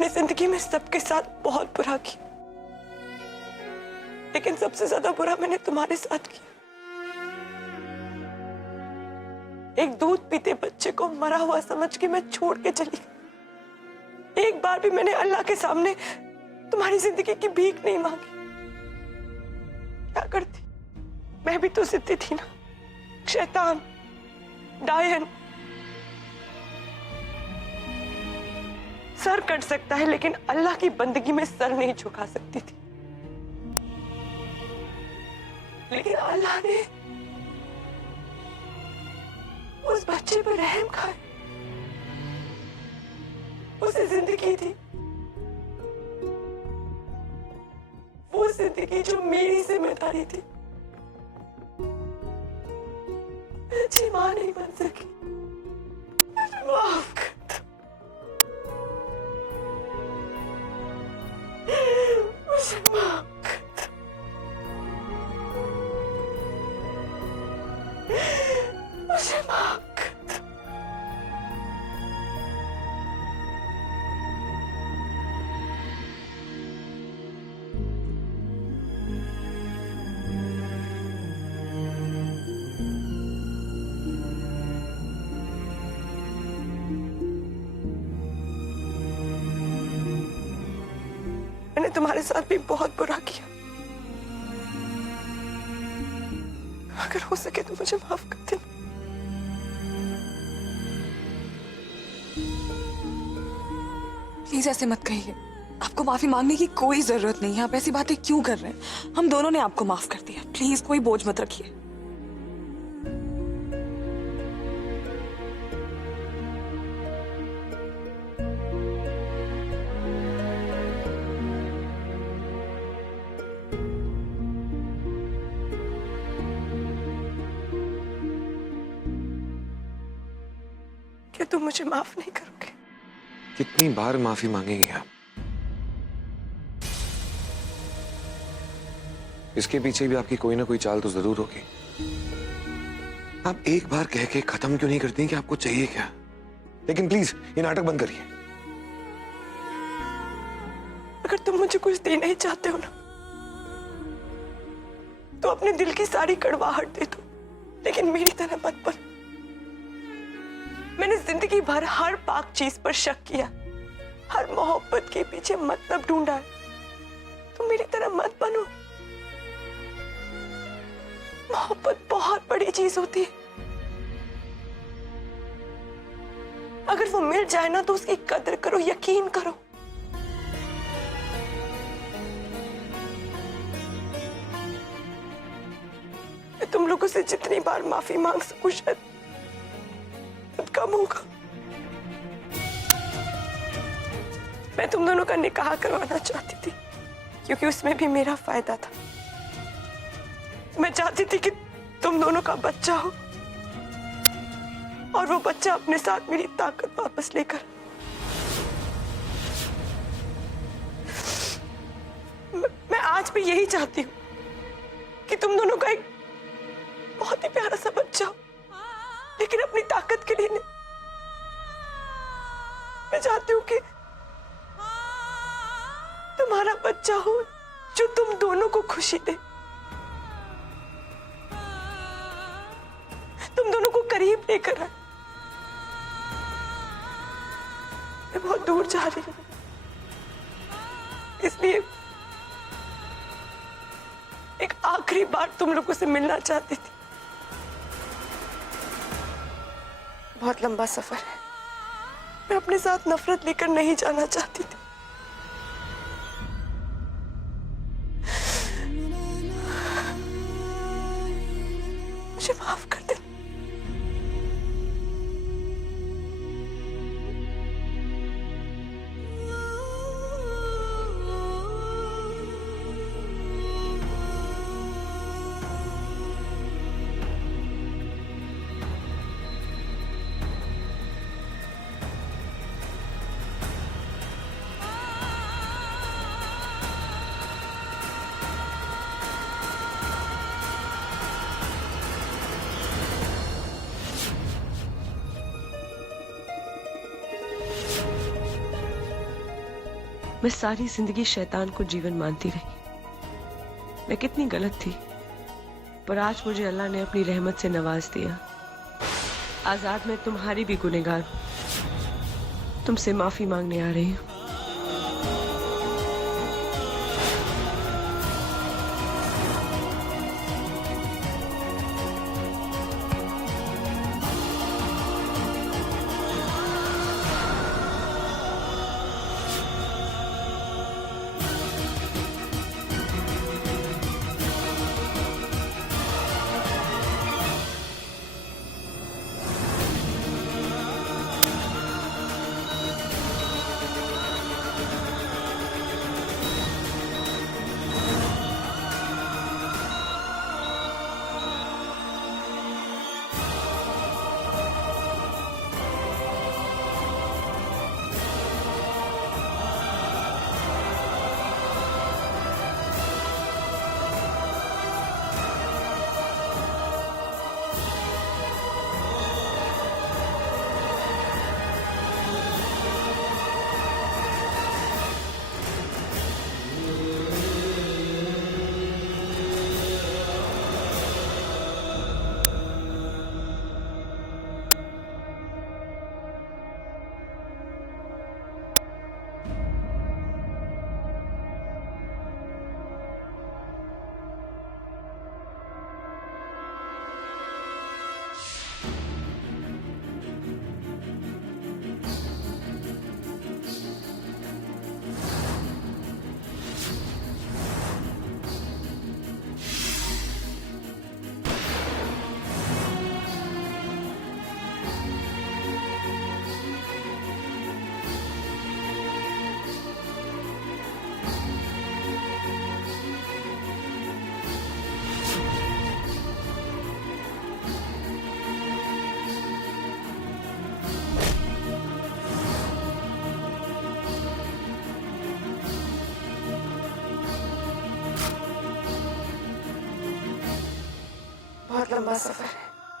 मैंने जिंदगी में सबके साथ बहुत बुरा किया, लेकिन सबसे ज्यादा बुरा मैंने तुम्हारे साथ किया। एक दूध पीते बच्चे को मरा हुआ समझ के मैं छोड़ के चली गई। एक बार भी मैंने अल्लाह के सामने तुम्हारी जिंदगी की भीख नहीं मांगी। क्या करती? मैं भी तो जिद्दी थी ना, शैतान, डायन। सर कट सकता है लेकिन अल्लाह की बंदगी में सर नहीं झुका सकती थी। लेकिन अल्लाह ने उस बच्चे पर रहम खाए, उसे जिंदगी दी, वो जिंदगी जो मेरी जिम्मेदारी थी। मैं अच्छी मां नहीं बन सकी, मुझे माफ कर दो, मुझे माफ कर दो, मुझे माफ कर दो। मैंने तुम्हारे साथ भी बहुत बुरा किया। अगर हो सके तो मुझे माफ कर देना। प्लीज ऐसे मत कहिए, आपको माफी मांगने की कोई जरूरत नहीं है। आप ऐसी बातें क्यों कर रहे हैं? हम दोनों ने आपको माफ कर दिया। प्लीज कोई बोझ मत रखिए। क्या तुम मुझे माफ नहीं करोगे? कितनी बार माफी मांगेंगे आप? इसके पीछे भी आपकी कोई ना कोई चाल तो जरूर होगी। आप एक बार कह के खत्म क्यों नहीं करती कि आपको चाहिए क्या? लेकिन प्लीज ये नाटक बंद करिए। अगर तुम मुझे कुछ देना ही चाहते हो ना, तो अपने दिल की सारी कड़वाहट दे दो, लेकिन मेरी तरह मत बनो। मैंने जिंदगी भर हर पाक चीज पर शक किया, हर मोहब्बत के पीछे मतलब ढूंढा है। तुम मेरी तरह मत बनो। मोहब्बत बहुत बड़ी चीज होती है। अगर वो मिल जाए ना तो उसकी कदर करो, यकीन करो। मैं तुम लोगों से जितनी बार माफी मांग सकूं शायद कम होगा। मैं तुम दोनों का निकाह करवाना चाहती थी क्योंकि उसमें भी मेरा फायदा था। मैं चाहती थी कि तुम दोनों का बच्चा हो और वो बच्चा अपने साथ मेरी ताकत वापस लेकर। मैं आज भी यही चाहती हूँ कि तुम दोनों का एक बहुत ही प्यारा सा बच्चा हो, लेकिन अपनी ताकत के लिए नहीं। मैं चाहती हूँ कि तुम्हारा बच्चा हो जो तुम दोनों को खुशी दे, तुम दोनों को करीब लेकर आए। मैं बहुत दूर जा रही हूँ, इसलिए एक आखिरी बार तुम लोगों से मिलना चाहती थी। बहुत लंबा सफर है, मैं अपने साथ नफरत लेकर नहीं जाना चाहती थी। मुझे माफ कर दे। मैं सारी जिंदगी शैतान को जीवन मानती रही। मैं कितनी गलत थी, पर आज मुझे अल्लाह ने अपनी रहमत से नवाज दिया। आजाद, मैं तुम्हारी भी गुनहगार हूं। तुमसे माफी मांगने आ रही हूँ। बहुत लंबा सफर है।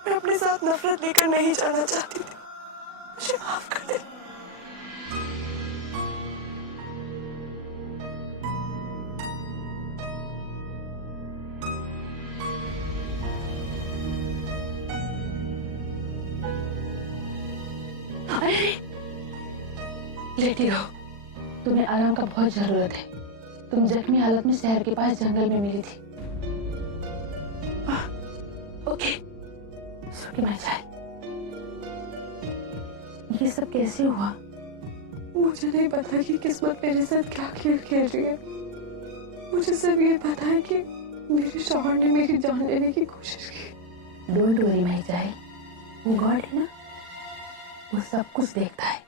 मैं अपने साथ नफरत लेकर नहीं जाना चाहती थी। मुझे माफ कर दे। लेटी रहो, तुम्हें आराम का बहुत जरूरत है। तुम जख्मी हालत में शहर के पास जंगल में मिली थी। ओके, सुखी मैं जाए। ये सब कैसे हुआ? मुझे नहीं पता कि किस्मत मेरे साथ क्या खेल खेल रही है। मुझे सिर्फ ये पता है कि मेरे शौहर ने मेरी जान लेने की कोशिश की। डोंट वरी मैं जाए, वो गॉड है ना, वो सब कुछ देखता है।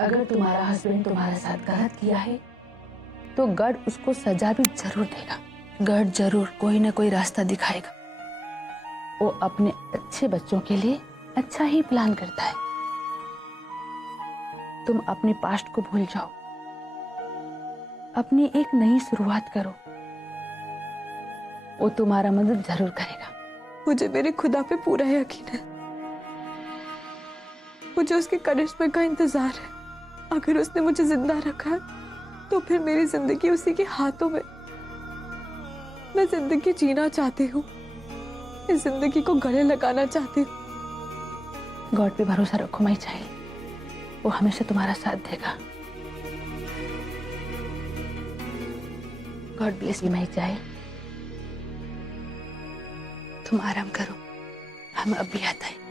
अगर तुम्हारा हस्बैंड तुम्हारे साथ गलत किया है तो गॉड उसको सजा भी जरूर देगा। गॉड जरूर कोई ना कोई रास्ता दिखाएगा। वो अपने अच्छे बच्चों के लिए अच्छा ही प्लान करता है। तुम अपने पास्ट को भूल जाओ, अपनी एक नई शुरुआत करो। वो तुम्हारा मदद जरूर करेगा। मुझे मेरे खुदा पे पूरा यकीन है। मुझे उसके करिश्मे का इंतजार है। अगर उसने मुझे जिंदा रखा है तो फिर मेरी जिंदगी उसी के हाथों में। मैं जिंदगी जीना चाहती हूँ, इस जिंदगी को गले लगाना चाहती हूँ। गॉड पे भरोसा रखो माई चाइल्ड, वो हमेशा तुम्हारा साथ देगा। God bless you my child. तुम आराम करो, हम अभी आता है।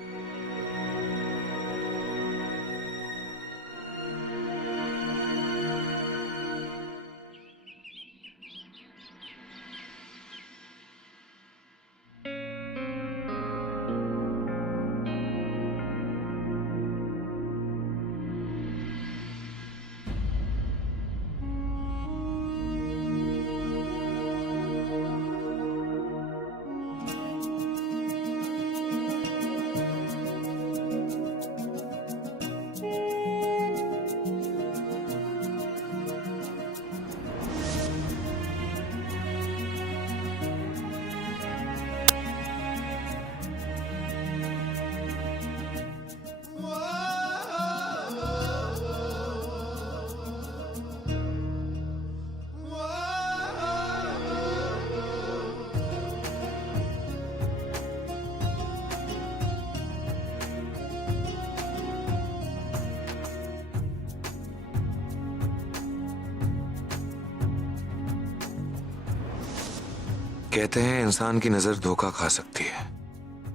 कहते हैं इंसान की नजर धोखा खा सकती है,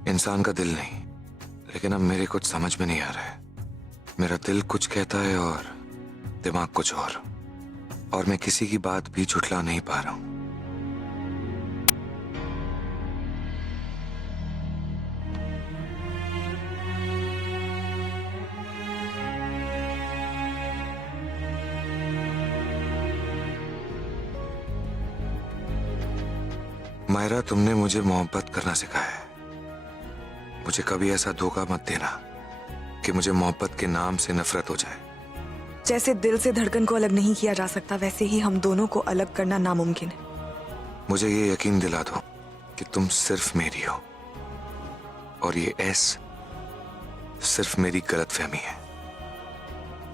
इंसान का दिल नहीं। लेकिन अब मेरे कुछ समझ में नहीं आ रहा है। मेरा दिल कुछ कहता है और दिमाग कुछ और मैं किसी की बात भी झुठला नहीं पा रहा हूं। मायरा, तुमने मुझे मोहब्बत करना सिखाया है। मुझे कभी ऐसा धोखा मत देना कि मुझे मोहब्बत के नाम से नफरत हो जाए। जैसे दिल से धड़कन को अलग नहीं किया जा सकता, वैसे ही हम दोनों को अलग करना नामुमकिन है। मुझे ये यकीन दिला दो कि तुम सिर्फ मेरी हो और ये एस सिर्फ मेरी गलतफहमी है।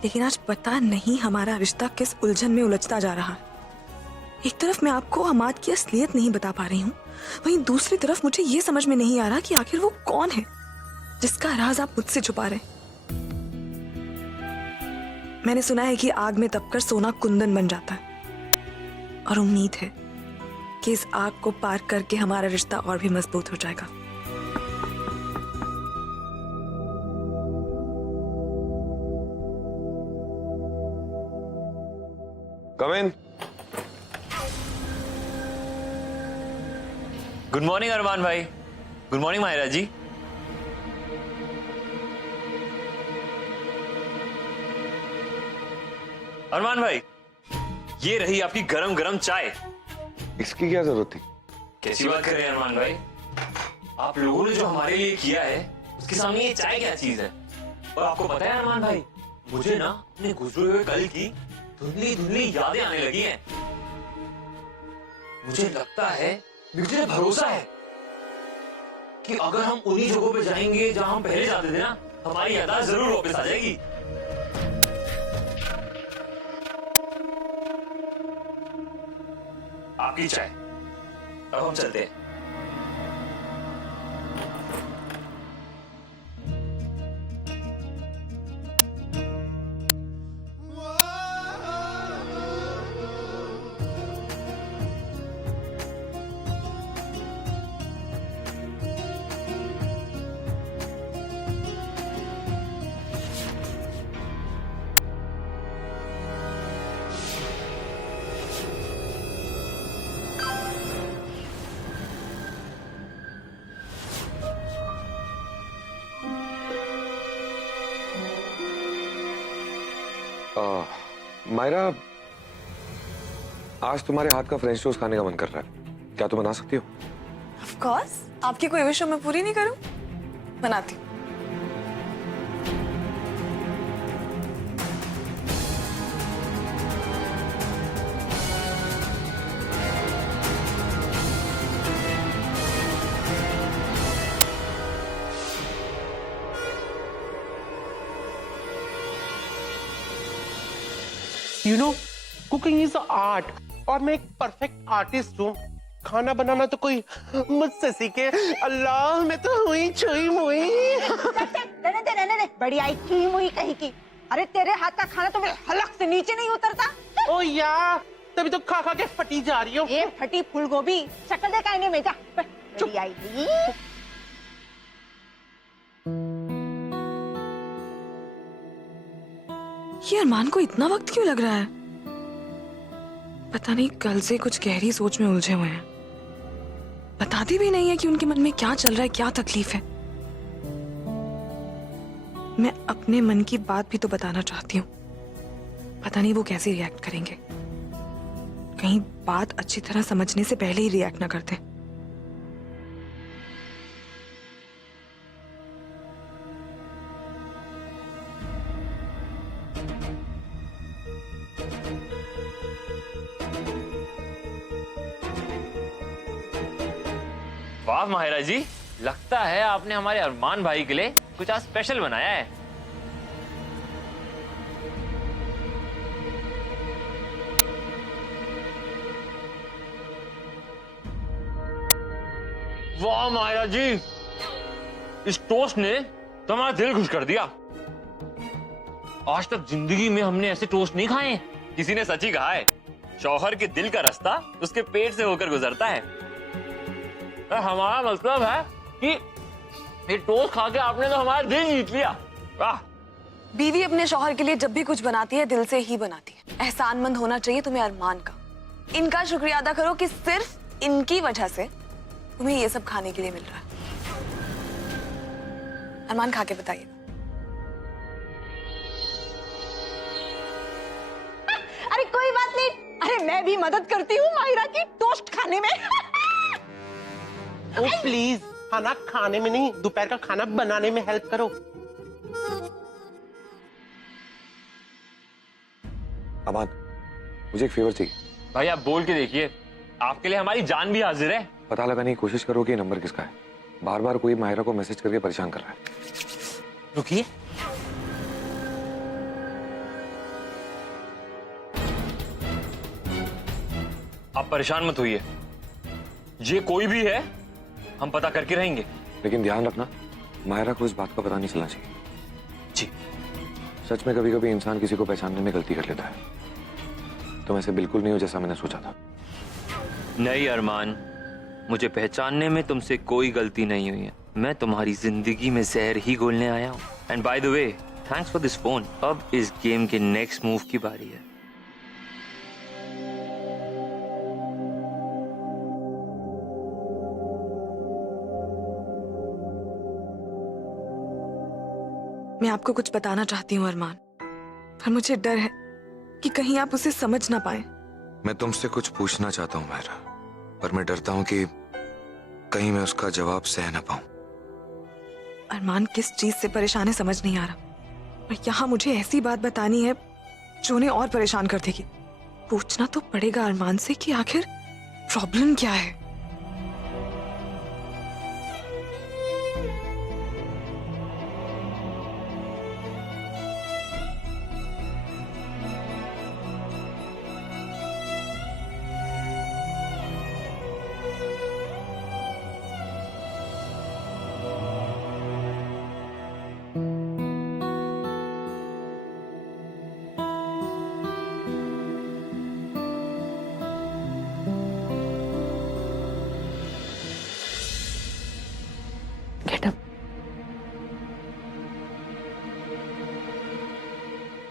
लेकिन आज पता नहीं हमारा रिश्ता किस उलझन में उलझता जा रहा है। एक तरफ मैं आपको हमाद की असलियत नहीं बता पा रही हूँ, वहीं दूसरी तरफ मुझे ये समझ में नहीं आ रहा कि आखिर वो कौन है जिसका राज आप मुझसे छुपा रहे। मैंने सुना है कि आग में तपकर सोना कुंदन बन जाता है, और उम्मीद है कि इस आग को पार करके हमारा रिश्ता और भी मजबूत हो जाएगा। कम इन। गुड मॉर्निंग अरमान भाई। गुड मॉर्निंग माहिरा जी। अरमान भाई, ये रही आपकी गरम गरम चाय। इसकी क्या जरूरत थी? कैसी बात कर रहे हैं अरमान भाई, आप लोगों ने जो हमारे लिए किया है उसके सामने ये चाय क्या चीज है। और आपको पता है अरमान भाई, मुझे ना अपने गुजरे हुए कल की धुंधली धुंधली यादें आने लगी हैं। मुझे लगता है, मुझे भरोसा है कि अगर हम उन्हीं जगहों पे जाएंगे जहां हम पहले जाते थे ना, हमारी यादाश्त जरूर वापस आ जाएगी। आपकी चाय। अब हम चलते हैं। मायरा, आज तुम्हारे हाथ का फ्रेंच टोस्ट खाने का मन कर रहा है, क्या तुम बना सकती हो? ऑफ कोर्स, आपकी कोई विश मैं पूरी नहीं करूं? बनाती हूं। You know, cooking is an art और मैं एक परफेक्ट आर्टिस्ट हूँ। खाना बनाना तो कोई मुझसे सीखे। अल्लाह, मैं तो हुई छुई मुई। रहने दे, बड़ी आई की मुई कहीं की। अरे तेरे हाथ का खाना तो मेरे हलक से नीचे नहीं उतरता। ओ यार, तभी तो खा खा के फटी जा रही हो। ये फटी फूल गोभी, शक्ल देखा इन्हें में जा। बड़ी आई थी। ये अरमान को इतना वक्त क्यों लग रहा है? पता नहीं, कल से कुछ गहरी सोच में उलझे हुए हैं। बताते भी नहीं है कि उनके मन में क्या चल रहा है, क्या तकलीफ है। मैं अपने मन की बात भी तो बताना चाहती हूँ। पता नहीं वो कैसे रिएक्ट करेंगे। कहीं बात अच्छी तरह समझने से पहले ही रिएक्ट ना करते। वाह माहिरा जी, लगता है आपने हमारे अरमान भाई के लिए कुछ आज स्पेशल बनाया है। वाह माहिरा जी, इस टोस्ट ने तो हमारा दिल खुश कर दिया। आज तक जिंदगी में हमने ऐसे टोस्ट नहीं खाए। किसी ने सच ही कहा है, शौहर के दिल का रास्ता उसके पेट से होकर गुजरता है। हमारा मतलब है कि ये टोस्ट खा के आपने तो हमारा दिल जीत लिया। वाह। बीवी अपने शौहर के लिए जब भी कुछ बनाती है दिल से ही बनाती है। एहसानमंद होना चाहिए तुम्हें अरमान का। इनका शुक्रिया अदा करो कि सिर्फ इनकी वजह से तुम्हें ये सब खाने के लिए मिल रहा है। अरमान खा के बताइए। अरे कोई बात नहीं, अरे मैं भी मदद करती हूँ माहिरा की टोस्ट खाने में। ओ प्लीज, खाना खाने में नहीं, दोपहर का खाना बनाने में हेल्प करो। अमान, मुझे एक फेवर चाहिए। भाई आप बोल के देखिए, आपके लिए हमारी जान भी हाजिर है। पता लगाने की कोशिश करो कि ये नंबर किसका है। बार बार कोई माहिरा को मैसेज करके परेशान कर रहा है। रुकिए, आप परेशान मत होइए, ये कोई भी है हम पता करके रहेंगे। लेकिन ध्यान रखना, माहिरा को इस बात का पता नहीं चलना चाहिए। जी। सच में कभी कभी इंसान किसी को पहचानने में गलती कर लेता है। तुम ऐसे बिल्कुल नहीं हो जैसा मैंने सोचा था। नहीं अरमान, मुझे पहचानने में तुमसे कोई गलती नहीं हुई है। मैं तुम्हारी जिंदगी में जहर ही घोलने आया हूँ। And by the way, thanks for this phone. अब इस गेम के नेक्स्ट मूव की बारी है। मैं आपको कुछ बताना चाहती हूँ अरमान, पर मुझे डर है कि कहीं आप उसे समझ ना पाए। मैं तुमसे कुछ पूछना चाहता हूँ माहिरा, पर मैं डरता हूँ कि कहीं मैं उसका जवाब सह ना पाऊं। अरमान किस चीज से परेशान है समझ नहीं आ रहा, पर यहाँ मुझे ऐसी बात बतानी है जो उन्हें और परेशान कर देगी। पूछना तो पड़ेगा अरमान से कि आखिर प्रॉब्लम क्या है।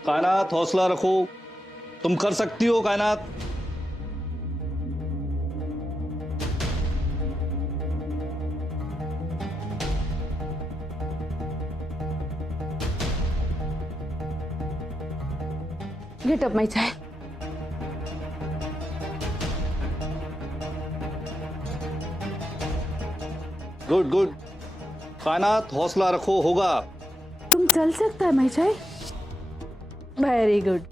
कायनात हौसला रखो, तुम कर सकती हो कायनात। Get up my child. Good good. कायनात हौसला रखो, होगा। तुम चल सकता है my child. Very good.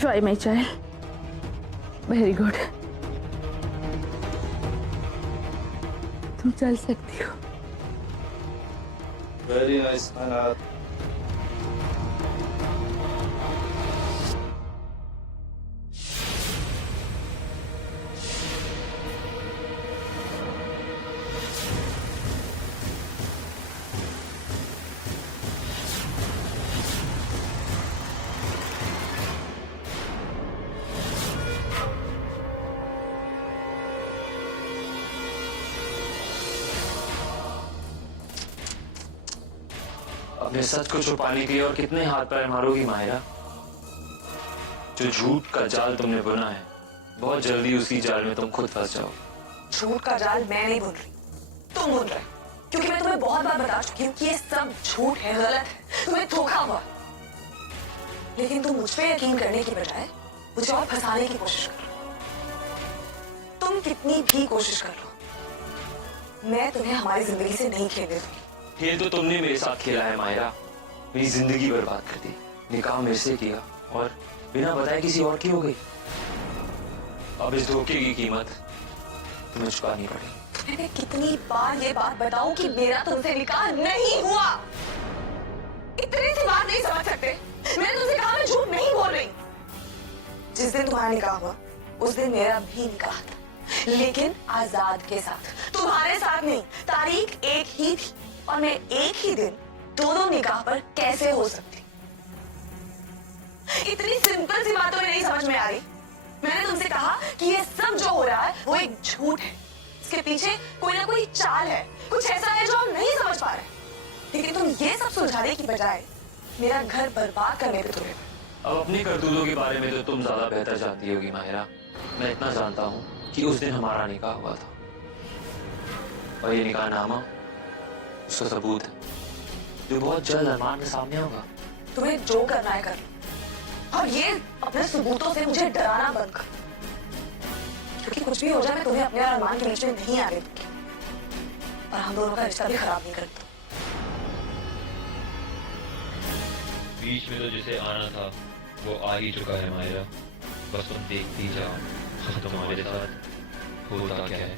Try my child. Very good. तुम चल सकती हो। वेरी नाइस कायनात। अपने सच को छुपाने के लिए और कितने हाथ पैर मारोगी माहिरा? जो झूठ का जाल तुमने बुना है, बहुत जल्दी उसी जाल में तुम खुद फंस जाओ। झूठ का जाल मैं नहीं बुन रही, तुम बुन रहे, क्योंकि मैं तुम्हें बहुत बार बता चुकी हूँ कि ये सब झूठ है, गलत है, तुम्हें धोखा हुआ। लेकिन तुम मुझ पे यकीन करने की बजाय मुझे और फंसाने की कोशिश कर रहे हो। तुम कितनी भी कोशिश कर लो, मैं तुम्हें हमारी जिंदगी से नहीं खेलने दूंगी। खेल तो तुमने मेरे साथ खेला है माहिरा, मेरी जिंदगी बर्बाद कर दी, निकाह मेरे से किया और बिना बताए किसी और की हो गई। अब इस धोखे की कीमत तुम्हें चुकानी पड़ेगी। मैंने कितनी बार ये बात बताऊं कि मेरा तुमसे निकाह नहीं हुआ? इतनी सी बात नहीं समझ सकते? मैंने तुमसे कहा मैं झूठ नहीं बोल रही। जिस दिन तुम्हारा निकाह हुआ उस दिन मेरा भी निकाह था, लेकिन आजाद के साथ, तुम्हारे साथ नहीं। तारीख एक ही थी और मैं एक ही दिन दोनों निकाह पर कैसे हो सकती? इतनी सिंपल सी बातों में नहीं समझ में आ रही। मैंने तुमसे कहा कि ये सब जो हो रहा है वो एक झूठ है, इसके पीछे कोई ना कोई चाल है, कुछ ऐसा है जो हम नहीं समझ पा रहे। लेकिन तुम ये सब सुलझाने की बजाय मेरा घर बर्बाद करने पे तुले। अब अपनी करतूतों के बारे में तो तुम ज्यादा बेहतर जानती होगी माहिरा। मैं इतना जानता हूँ कि उस दिन हमारा निकाह हुआ था और ये निकाहनामा उसका सबूत है जो बहुत जल्द अरमान के सामने होगा। तुम्हें जो करना है कर लो, और ये अपने सबूतों से मुझे डराना बंद कर, क्योंकि कुछ भी हो जाए मैं तुम्हें अपने और अरमान के बीच में नहीं आने दूंगी और हम दोनों का रिश्ता भी खराब नहीं करता। बीच में तो जिसे आना था वो आ ही चुका है माहिरा, बस तुम देखती जाओ तुम्हारे साथ होता क्या है।